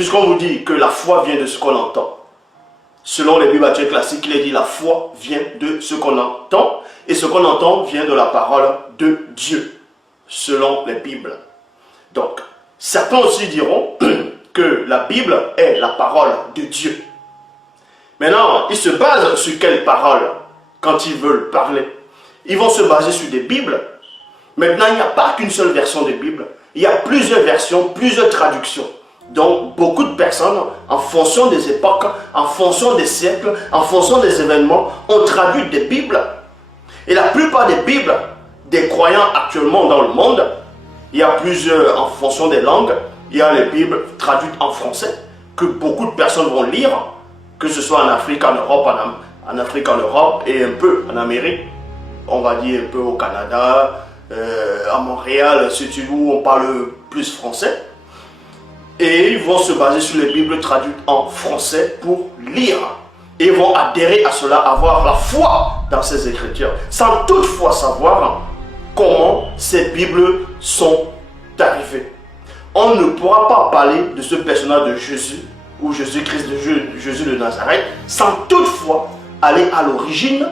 Puisqu'on vous dit que la foi vient de ce qu'on entend. Selon les Bibles actuelles classiques, il est dit la foi vient de ce qu'on entend. Et ce qu'on entend vient de la parole de Dieu. Selon les Bibles. Donc, certains aussi diront que la Bible est la parole de Dieu. Maintenant, ils se basent sur quelle parole quand ils veulent parler? Ils vont se baser sur des Bibles. Maintenant, il n'y a pas qu'une seule version de Bible. Il y a plusieurs versions, plusieurs traductions. Donc, beaucoup de personnes, en fonction des époques, en fonction des siècles, en fonction des événements, ont traduit des Bibles. Et la plupart des Bibles des croyants actuellement dans le monde, il y a plusieurs, en fonction des langues, il y a les Bibles traduites en français, que beaucoup de personnes vont lire, que ce soit en Afrique, en Europe, en Afrique, en Europe et un peu en Amérique, on va dire un peu au Canada, à Montréal, où on parle plus français. Et ils vont se baser sur les Bibles traduites en français pour lire. Et ils vont adhérer à cela, avoir la foi dans ces Écritures, sans toutefois savoir comment ces Bibles sont arrivées. On ne pourra pas parler de ce personnage de Jésus, ou Jésus-Christ de Jésus de Nazareth, sans toutefois aller à l'origine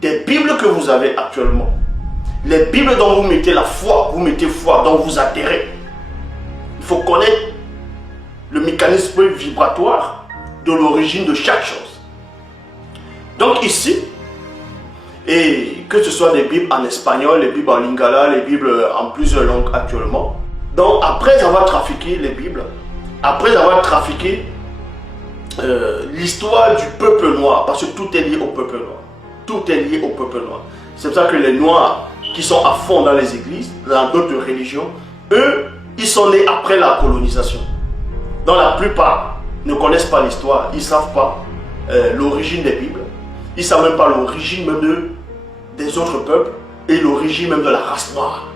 des Bibles que vous avez actuellement. Les Bibles dont vous mettez la foi, vous mettez foi, dont vous adhérez. Il faut connaître le mécanisme vibratoire de l'origine de chaque chose. Donc ici, et que ce soit des Bibles en espagnol, les Bibles en lingala, les Bibles en plusieurs langues actuellement, donc après avoir trafiqué les Bibles, après avoir trafiqué l'histoire du peuple noir, parce que tout est lié au peuple noir, tout est lié au peuple noir. C'est pour ça que les Noirs qui sont à fond dans les églises, dans d'autres religions, eux, ils sont nés après la colonisation. Donc la plupart ne connaissent pas l'histoire, ils ne savent pas l'origine des Bibles, ils ne savent même pas l'origine même des autres peuples et l'origine même de la race noire,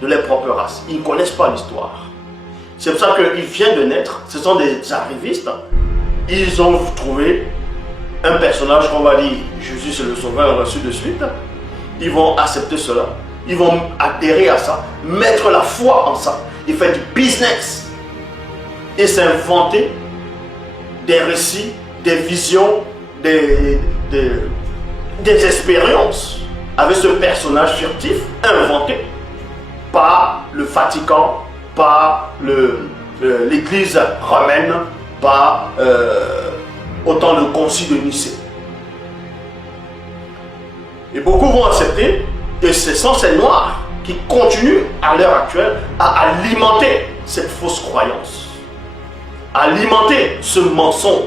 de leur propre race. Ils ne connaissent pas l'histoire. C'est pour ça qu'ils viennent de naître, ce sont des arrivistes, ils ont trouvé un personnage qu'on va dire Jésus c'est le sauveur, ainsi de suite. Ils vont accepter cela, ils vont adhérer à ça, mettre la foi en ça, ils font du business et s'inventer des récits, des visions, des expériences avec ce personnage furtif inventé par le Vatican, par l'église romaine, par autant le concile de Nicée. Et beaucoup vont accepter que ce sont ces noirs qui continuent à l'heure actuelle à alimenter cette fausse croyance, à alimenter ce mensonge